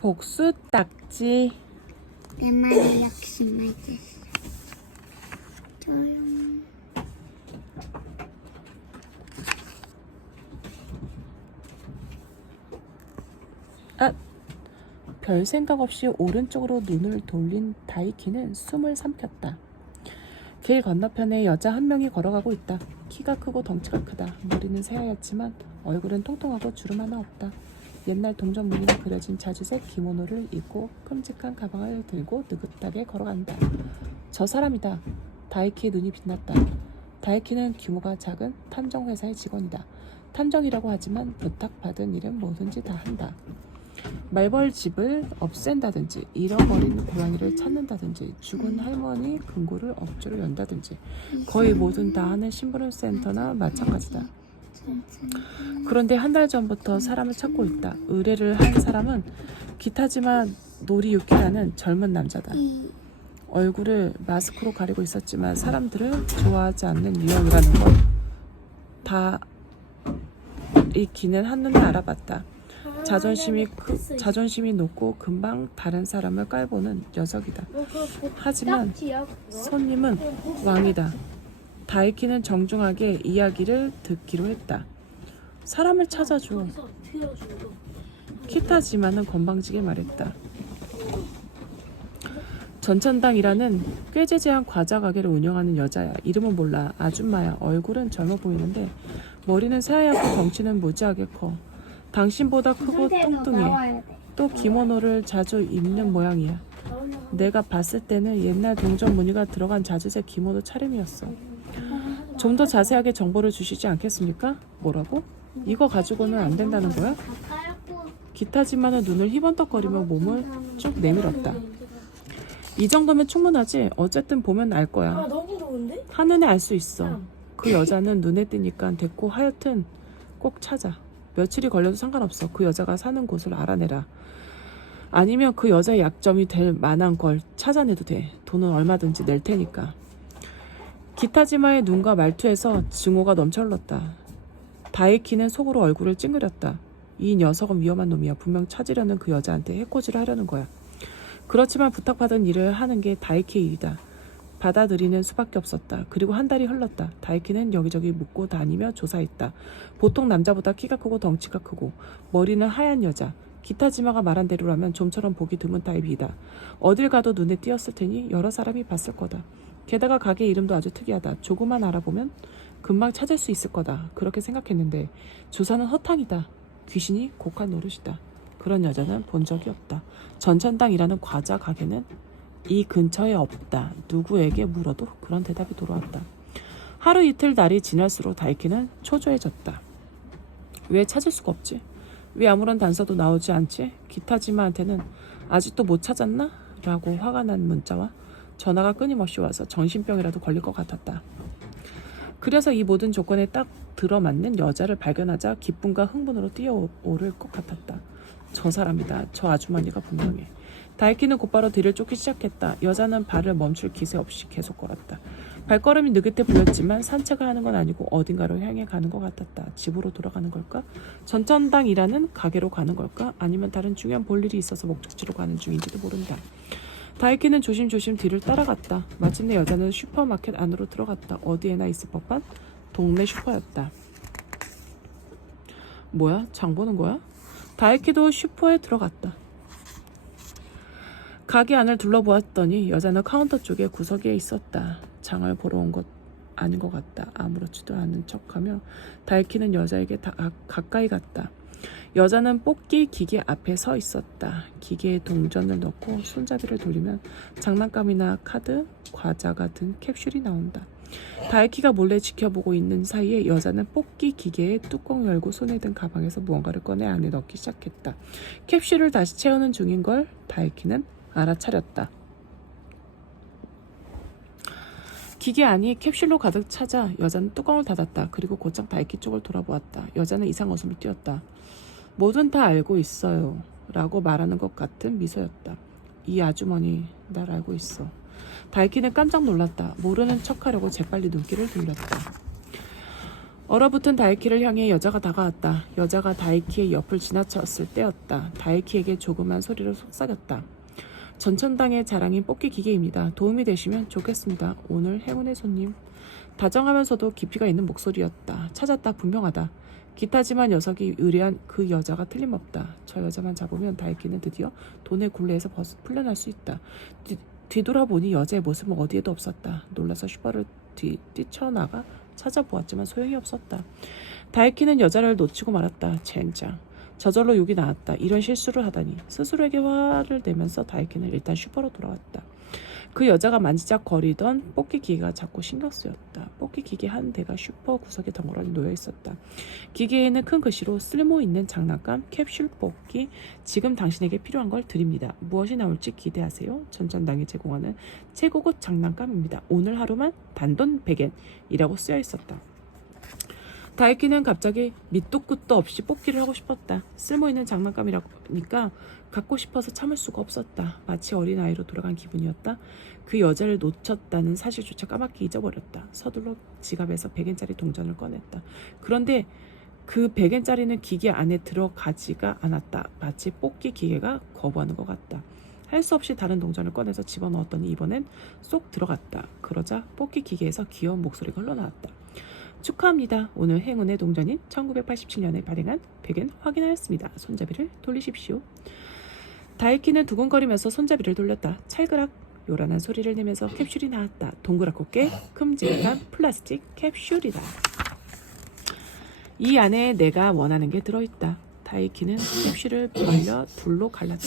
복수 딱지. 내 말이 역시 맞았어. 조용. 아! 별 생각 없이 오른쪽으로 눈을 돌린 다이키는 숨을 삼켰다. 길 건너편에 여자 한 명이 걸어가고 있다. 키가 크고 덩치가 크다. 머리는 새하얗지만 얼굴은 통통하고 주름 하나 없다. 옛날 동전 무늬가 그려진 자주색 기모노를 입고 큼직한 가방을 들고 느긋하게 걸어간다. 저 사람이다. 다이키의 눈이 빛났다. 다이키는 규모가 작은 탐정회사의 직원이다. 탐정이라고 하지만 부탁받은 일은 뭐든지 다 한다. 말벌집을 없앤다든지 잃어버린 고양이를 찾는다든지 죽은 할머니 금고를 억지로 연다든지 거의 뭐든 다 하는 심부름센터나 마찬가지다. 그런데 한 달 전부터 사람을 찾고 있다. 의뢰를 한 사람은 기타지마 노리유키라는 젊은 남자다. 얼굴을 마스크로 가리고 있었지만 사람들을 좋아하지 않는 유형이라는 걸 다이키는 한눈에 알아봤다. 자존심이 높고 금방 다른 사람을 깔보는 녀석이다. 하지만 손님은 왕이다. 다이키는 정중하게 이야기를 듣기로 했다. 사람을 찾아줘. 키타지마는 건방지게 말했다. 전천당이라는 꾀재재한 과자 가게를 운영하는 여자야. 이름은 몰라. 아줌마야. 얼굴은 젊어 보이는데 머리는 새하얗고 덩치는 무지하게 커. 당신보다 크고 뚱뚱해. 또 기모노를 자주 입는 모양이야. 내가 봤을 때는 옛날 동전 무늬가 들어간 자주색 기모노 차림이었어. 좀 더 자세하게 정보를 주시지 않겠습니까? 뭐라고? 이거 가지고는 안 된다는 거야? 기타지마는 눈을 희번덕거리며 몸을 쭉 내밀었다. 이 정도면 충분하지? 어쨌든 보면 알 거야. 한눈에 알 수 있어. 그 여자는 눈에 띄니까 됐고 하여튼 꼭 찾아. 며칠이 걸려도 상관없어. 그 여자가 사는 곳을 알아내라. 아니면 그 여자의 약점이 될 만한 걸 찾아내도 돼. 돈은 얼마든지 낼 테니까. 기타지마의 눈과 말투에서 증오가 넘쳐 흘렀다. 다이키는 속으로 얼굴을 찡그렸다. 이 녀석은 위험한 놈이야. 분명 찾으려는 그 여자한테 해코지를 하려는 거야. 그렇지만 부탁받은 일을 하는 게 다이키의 일이다. 받아들이는 수밖에 없었다. 그리고 한 달이 흘렀다. 다이키는 여기저기 묻고 다니며 조사했다. 보통 남자보다 키가 크고 덩치가 크고 머리는 하얀 여자. 기타지마가 말한 대로라면 좀처럼 보기 드문 타입이다. 어딜 가도 눈에 띄었을 테니 여러 사람이 봤을 거다. 게다가 가게 이름도 아주 특이하다. 조금만 알아보면 금방 찾을 수 있을 거다. 그렇게 생각했는데 조사는 허탕이다. 귀신이 곡한 노릇이다. 그런 여자는 본 적이 없다. 전천당이라는 과자 가게는 이 근처에 없다. 누구에게 물어도 그런 대답이 돌아왔다. 하루 이틀 날이 지날수록 다이키는 초조해졌다. 왜 찾을 수가 없지? 왜 아무런 단서도 나오지 않지? 기타지마한테는 아직도 못 찾았나? 라고 화가 난 문자와 전화가 끊임없이 와서 정신병이라도 걸릴 것 같았다. 그래서 이 모든 조건에 딱 들어맞는 여자를 발견하자 기쁨과 흥분으로 뛰어오를 것 같았다. 저 사람이다. 저 아주머니가 분명해. 다이키는 곧바로 뒤를 쫓기 시작했다. 여자는 발을 멈출 기세 없이 계속 걸었다. 발걸음이 느긋해 보였지만 산책을 하는 건 아니고 어딘가로 향해 가는 것 같았다. 집으로 돌아가는 걸까? 전천당이라는 가게로 가는 걸까? 아니면 다른 중요한 볼일이 있어서 목적지로 가는 중인지도 모른다. 다이키는 조심조심 뒤를 따라갔다. 마침내 여자는 슈퍼마켓 안으로 들어갔다. 어디에나 있을 법한 동네 슈퍼였다. 뭐야? 장 보는 거야? 다이키도 슈퍼에 들어갔다. 가게 안을 둘러보았더니 여자는 카운터 쪽에 구석에 있었다. 장을 보러 온 것 아닌 것 같다. 아무렇지도 않은 척하며 다이키는 여자에게 가까이 갔다. 여자는 뽑기 기계 앞에 서 있었다. 기계에 동전을 넣고 손잡이를 돌리면 장난감이나 카드, 과자 같은 캡슐이 나온다. 다이키가 몰래 지켜보고 있는 사이에 여자는 뽑기 기계의 뚜껑 열고 손에 든 가방에서 무언가를 꺼내 안에 넣기 시작했다. 캡슐을 다시 채우는 중인 걸 다이키는 알아차렸다. 기계 안이 캡슐로 가득 차자 여자는 뚜껑을 닫았다. 그리고 곧장 다이키 쪽을 돌아보았다. 여자는 이상 웃음을 띄웠다. 뭐든 다 알고 있어요 라고 말하는 것 같은 미소였다. 이 아주머니 날 알고 있어. 다이키는 깜짝 놀랐다. 모르는 척하려고 재빨리 눈길을 돌렸다. 얼어붙은 다이키를 향해 여자가 다가왔다. 여자가 다이키의 옆을 지나쳤을 때였다. 다이키에게 조그만 소리로 속삭였다. 전천당의 자랑인 뽑기 기계입니다. 도움이 되시면 좋겠습니다. 오늘 행운의 손님. 다정하면서도 깊이가 있는 목소리였다. 찾았다. 분명하다. 기타지만 녀석이 의뢰한 그 여자가 틀림없다. 저 여자만 잡으면 다이키는 드디어 돈의 굴레에서 풀려날 수 있다. 뒤돌아보니 여자의 모습은 어디에도 없었다. 놀라서 슈퍼를 뛰쳐나가 찾아보았지만 소용이 없었다. 다이키는 여자를 놓치고 말았다. 젠장. 저절로 욕이 나왔다. 이런 실수를 하다니. 스스로에게 화를 내면서 다이키는 일단 슈퍼로 돌아왔다. 그 여자가 만지작거리던 뽑기 기계가 자꾸 신경 쓰였다. 뽑기 기계 한 대가 슈퍼 구석에 덩그러니 놓여 있었다. 기계에는 큰 글씨로 쓸모 있는 장난감 캡슐 뽑기 지금 당신에게 필요한 걸 드립니다. 무엇이 나올지 기대하세요. 전전당이 제공하는 최고급 장난감입니다. 오늘 하루만 단돈 100엔이라고 쓰여 있었다. 다이키는 갑자기 밑도 끝도 없이 뽑기를 하고 싶었다. 쓸모있는 장난감이라니까 갖고 싶어서 참을 수가 없었다. 마치 어린아이로 돌아간 기분이었다. 그 여자를 놓쳤다는 사실조차 까맣게 잊어버렸다. 서둘러 지갑에서 100엔짜리 동전을 꺼냈다. 그런데 그 100엔짜리는 기계 안에 들어가지가 않았다. 마치 뽑기 기계가 거부하는 것 같다. 할 수 없이 다른 동전을 꺼내서 집어넣었더니 이번엔 쏙 들어갔다. 그러자 뽑기 기계에서 귀여운 목소리가 흘러나왔다. 축하합니다. 오늘 행운의 동전인 1987년에 발행한 100엔 확인하였습니다. 손잡이를 돌리십시오. 다이키는 두근거리면서 손잡이를 돌렸다. 찰그락 요란한 소리를 내면서 캡슐이 나왔다. 동그랗고 꽤 큼직한 플라스틱 캡슐이다. 이 안에 내가 원하는 게 들어있다. 다이키는 캡슐을 벌려 둘로 갈랐다.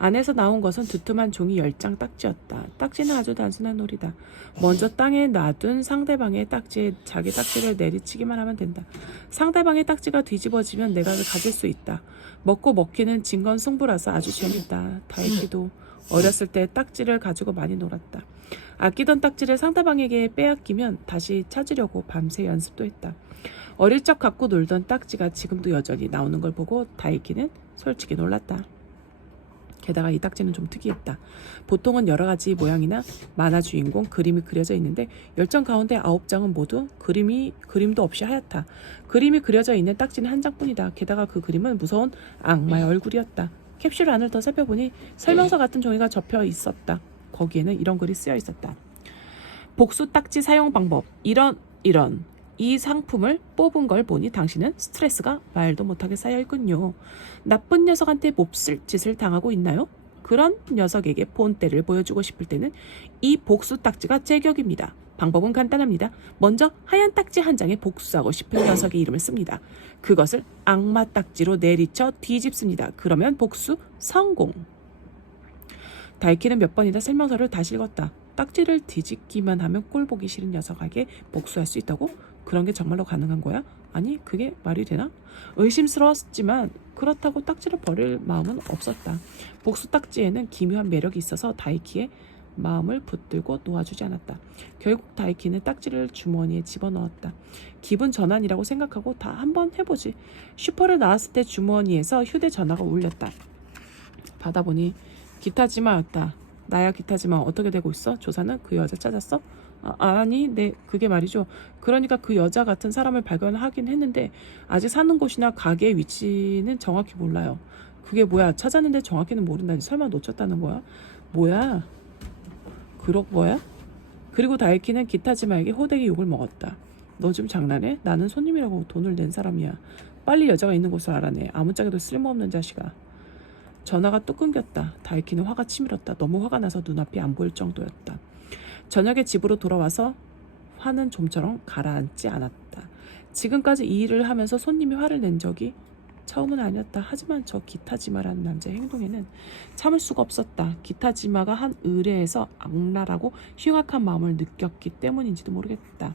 안에서 나온 것은 두툼한 종이 10장 딱지였다. 딱지는 아주 단순한 놀이다. 먼저 땅에 놔둔 상대방의 딱지에 자기 딱지를 내리치기만 하면 된다. 상대방의 딱지가 뒤집어지면 내가 가질 수 있다. 먹고 먹기는 진건승부라서 아주 재밌다. 다이키도 어렸을 때 딱지를 가지고 많이 놀았다. 아끼던 딱지를 상대방에게 빼앗기면 다시 찾으려고 밤새 연습도 했다. 어릴 적 갖고 놀던 딱지가 지금도 여전히 나오는 걸 보고 다이키는 솔직히 놀랐다. 게다가 이 딱지는 좀 특이했다. 보통은 여러 가지 모양이나 만화 주인공 그림이 그려져 있는데 10장 가운데 9장은 모두 그림도 없이 하얗다. 그림이 그려져 있는 딱지는 한 장뿐이다. 게다가 그 그림은 무서운 악마의 얼굴이었다. 캡슐 안을 더 살펴보니 설명서 같은 종이가 접혀 있었다. 거기에는 이런 글이 쓰여 있었다. 복수 딱지 사용 방법. 이런 이 상품을 뽑은 걸 보니 당신은 스트레스가 말도 못하게 쌓여있군요. 나쁜 녀석한테 몹쓸 짓을 당하고 있나요? 그런 녀석에게 본때를 보여주고 싶을 때는 이 복수 딱지가 제격입니다. 방법은 간단합니다. 먼저 하얀 딱지 한 장에 복수하고 싶은 녀석의 이름을 씁니다. 그것을 악마 딱지로 내리쳐 뒤집습니다. 그러면 복수 성공. 다이키는 몇 번이나 설명서를 다시 읽었다. 딱지를 뒤집기만 하면 꼴 보기 싫은 녀석에게 복수할 수 있다고? 그런 게 정말로 가능한 거야? 아니, 그게 말이 되나? 의심스러웠지만 그렇다고 딱지를 버릴 마음은 없었다. 복수 딱지에는 기묘한 매력이 있어서 다이키의 마음을 붙들고 놓아주지 않았다. 결국 다이키는 딱지를 주머니에 집어넣었다. 기분 전환이라고 생각하고 다 한번 해보지. 슈퍼를 나왔을 때 주머니에서 휴대전화가 울렸다. 받아보니 기타지마였다. 나야 기타지마. 어떻게 되고 있어? 조사는 그 여자 찾았어? 아니, 네, 그게 말이죠. 그러니까 그 여자 같은 사람을 발견하긴 했는데 아직 사는 곳이나 가게의 위치는 정확히 몰라요. 그게 뭐야? 찾았는데 정확히는 모른다니. 설마 놓쳤다는 거야? 뭐야? 그런 거야? 그리고 다이키는 기타지마에게 호되게 욕을 먹었다. 너 좀 장난해? 나는 손님이라고 돈을 낸 사람이야. 빨리 여자가 있는 곳을 알아내. 아무짝에도 쓸모없는 자식아. 전화가 또 끊겼다. 다이키는 화가 치밀었다. 너무 화가 나서 눈앞이 안 보일 정도였다. 저녁에 집으로 돌아와서 화는 좀처럼 가라앉지 않았다. 지금까지 이 일을 하면서 손님이 화를 낸 적이 처음은 아니었다. 하지만 저 기타지마라는 남자의 행동에는 참을 수가 없었다. 기타지마가 한 의뢰에서 악랄하고 흉악한 마음을 느꼈기 때문인지도 모르겠다.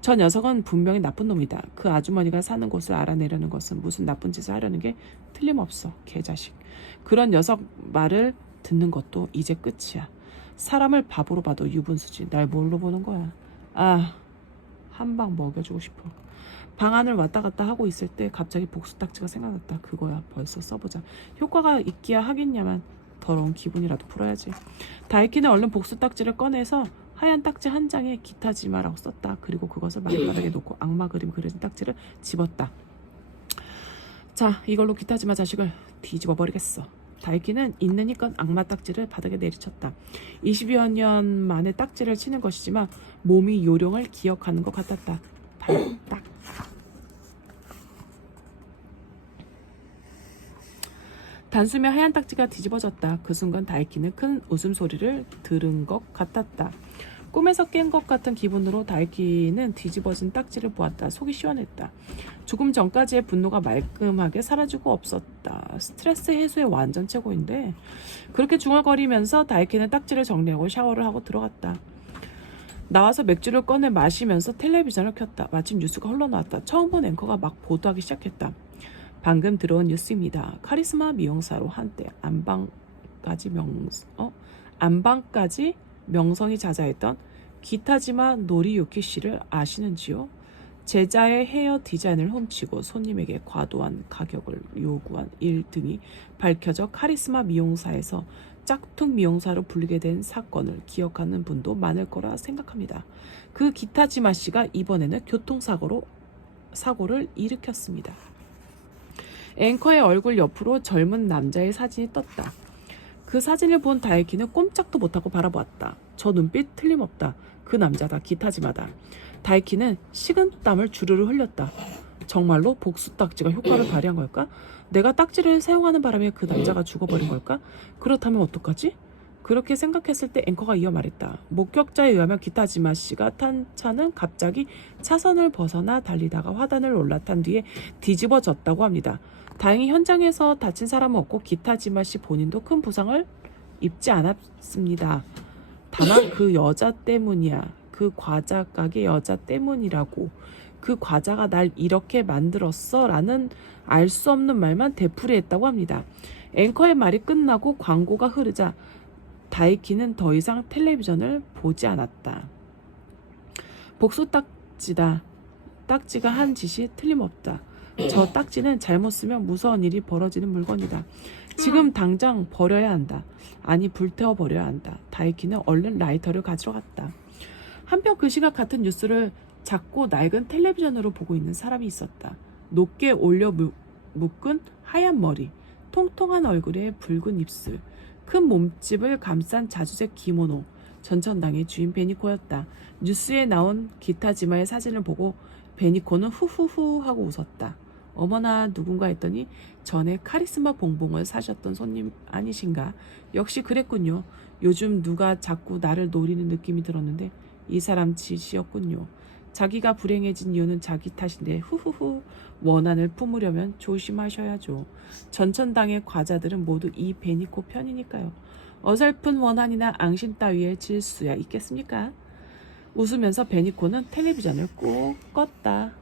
저 녀석은 분명히 나쁜 놈이다. 그 아주머니가 사는 곳을 알아내려는 것은 무슨 나쁜 짓을 하려는 게 틀림없어. 개자식. 그런 녀석 말을 듣는 것도 이제 끝이야. 사람을 바보로 봐도 유분수지. 날 뭘로 보는 거야. 한 방 먹여주고 싶어. 방 안을 왔다 갔다 하고 있을 때 갑자기 복수 딱지가 생각났다. 그거야. 벌써 써보자. 효과가 있기야 하겠냐만 더러운 기분이라도 풀어야지. 다이키는 얼른 복수 딱지를 꺼내서 하얀 딱지 한 장에 기타지마라고 썼다. 그리고 그것을 마룻바닥에 놓고 악마 그림 그려진 딱지를 집었다. 자, 이걸로 기타지마 자식을 뒤집어 버리겠어. 다이키는 있는 힘껏 악마 딱지를 바닥에 내리쳤다. 20여 년 만에 딱지를 치는 것이지만 몸이 요령을 기억하는 것 같았다. 발딱. 단숨에 하얀 딱지가 뒤집어졌다. 그 순간 다이키는 큰 웃음소리를 들은 것 같았다. 꿈에서 깬 것 같은 기분으로 다이키는 뒤집어진 딱지를 보았다. 속이 시원했다. 조금 전까지의 분노가 말끔하게 사라지고 없었다. 스트레스 해소의 완전 최고인데 그렇게 중얼거리면서 다이키는 딱지를 정리하고 샤워를 하고 들어갔다. 나와서 맥주를 꺼내 마시면서 텔레비전을 켰다. 마침 뉴스가 흘러나왔다. 처음 본 앵커가 막 보도하기 시작했다. 방금 들어온 뉴스입니다. 카리스마 미용사로 한때 안방까지 명성이 자자했던 기타지마 노리유키 씨를 아시는지요? 제자의 헤어 디자인을 훔치고 손님에게 과도한 가격을 요구한 일 등이 밝혀져 카리스마 미용사에서 짝퉁 미용사로 불리게 된 사건을 기억하는 분도 많을 거라 생각합니다. 그 기타지마 씨가 이번에는 사고를 일으켰습니다. 앵커의 얼굴 옆으로 젊은 남자의 사진이 떴다. 그 사진을 본 다이키는 꼼짝도 못하고 바라보았다. 저 눈빛 틀림없다. 그 남자다. 기타지마다. 다이키는 식은땀을 주르르 흘렸다. 정말로 복수 딱지가 효과를 발휘한 걸까? 내가 딱지를 사용하는 바람에 그 남자가 죽어버린 걸까? 그렇다면 어떡하지? 그렇게 생각했을 때 앵커가 이어 말했다. 목격자에 의하면 기타지마 씨가 탄 차는 갑자기 차선을 벗어나 달리다가 화단을 올라탄 뒤에 뒤집어졌다고 합니다. 다행히 현장에서 다친 사람은 없고 기타지마 씨 본인도 큰 부상을 입지 않았습니다. 다만 그 여자 때문이야. 그 과자 가게 여자 때문이라고. 그 과자가 날 이렇게 만들었어 라는 알 수 없는 말만 되풀이했다고 합니다. 앵커의 말이 끝나고 광고가 흐르자 다이키는 더 이상 텔레비전을 보지 않았다. 복수 딱지다. 딱지가 한 짓이 틀림없다. 저 딱지는 잘못 쓰면 무서운 일이 벌어지는 물건이다. 지금 당장 버려야 한다. 아니 불태워 버려야 한다. 다이키는 얼른 라이터를 가지러 갔다. 한편 그 시각 같은 뉴스를 작고 낡은 텔레비전으로 보고 있는 사람이 있었다. 높게 올려 묶은 하얀 머리, 통통한 얼굴에 붉은 입술, 큰 몸집을 감싼 자주색 기모노, 전천당의 주인 베니코였다. 뉴스에 나온 기타지마의 사진을 보고 베니코는 후후후 하고 웃었다. 어머나 누군가 했더니 전에 카리스마 봉봉을 사셨던 손님 아니신가? 역시 그랬군요. 요즘 누가 자꾸 나를 노리는 느낌이 들었는데 이 사람 짓이었군요. 자기가 불행해진 이유는 자기 탓인데 후후후. 원한을 품으려면 조심하셔야죠. 전천당의 과자들은 모두 이 베니코 편이니까요. 어설픈 원한이나 앙심 따위에 질 수야 있겠습니까? 웃으면서 베니코는 텔레비전을 꼭 껐다.